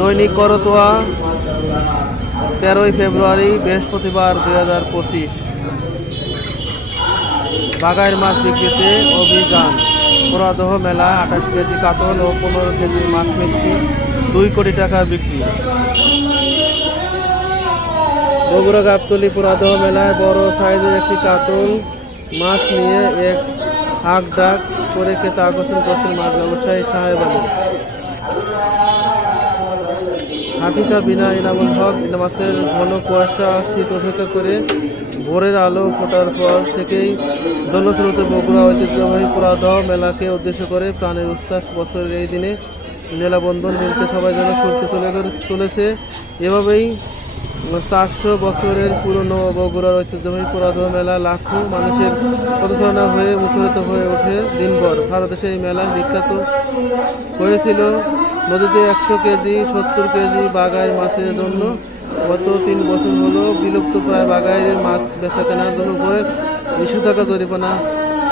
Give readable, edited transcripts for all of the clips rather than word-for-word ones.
দৈনিক করতোয়া 13ই ফেব্রুয়ারি বৃহস্পতিবার 2025। বাগাইর মাছ বিক্রিতে অভিযান। পুরাদহ মেলা 28 কেজি কাতল ও 15 কেজি মাছ মিষ্টি 2 কোটি টাকা বিক্রি। বগুড়া গাবতলী পুরাদহ মেলায় বড় সাইজের একটি কাতল মাছ নিয়ে এক হাঁক ডাক করে ক্রেতা আকর্ষণ করছেন মাছ ব্যবসায়ী সাহেব আলী। হাফিজা বিনা ইনামুল হক মাছের ঘন কুয়াশা শীত উপেক্ষা করে ভোরের আলো ফোটার পর থেকেই জনস্রোতে বগুড়া ঐতিহ্যবাহী পুরাদহ মেলাকে উদ্দেশ্য করে প্রাণের উচ্ছ্বাস। বছরের এই দিনে মেলাবন্ধন মিলতে সবাই যেন ছুটতে চলেছে। এভাবেই 400 বছরের পুরনো বগুড়ার ঐতিহ্যবাহী পুরাদহ মেলা লাখো মানুষের পদচারণা হয়ে মুখরিত হয়ে ওঠে দিনভর। সারা দেশে এই মেলা বিখ্যাত হয়েছিল নদীতে 100 কেজি 70 কেজি বাগাইর মাছের জন্য। গত 3 বছর হলো বিলুপ্ত প্রায় বাগাইয়ের মাছ বেচা কেনার জন্য উপরে নিষেধাজ্ঞা জরিমানা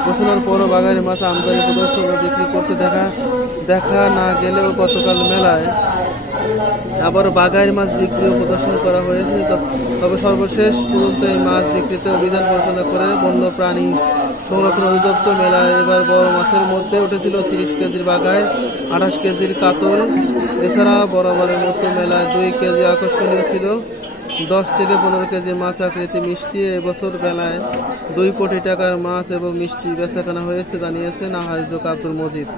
ঘোষণার পরও বাগাইয়ের মাছ আমদানি প্রদর্শন ও বিক্রি করতে দেখা না গেলেও গতকাল মেলায় আবার বাগাইয়ের মাছ বিক্রি ও প্রদর্শন করা হয়েছে। তবে সর্বশেষ পর্যন্ত এই মাছ বিক্রিতে অভিযান পরিচালনা করে বন্য প্রাণী সংরক্ষণ অধিদপ্তর। মেলায় এবার বড় মাছের মধ্যে উঠেছিল 30 কেজির বাগাই, 28 কেজির কাতল। এছাড়া বরাবরের মতো মেলায় 2 কেজি আকর্ষণীয় ছিল 10 থেকে 15 কেজি মাছ আকৃতি মিষ্টি। এবছর মেলায় 2 কোটি টাকার মাছ এবং মিষ্টি বেচাকেনা হয়েছে জানিয়েছেন আয়োজক আব্দুল মজিদ।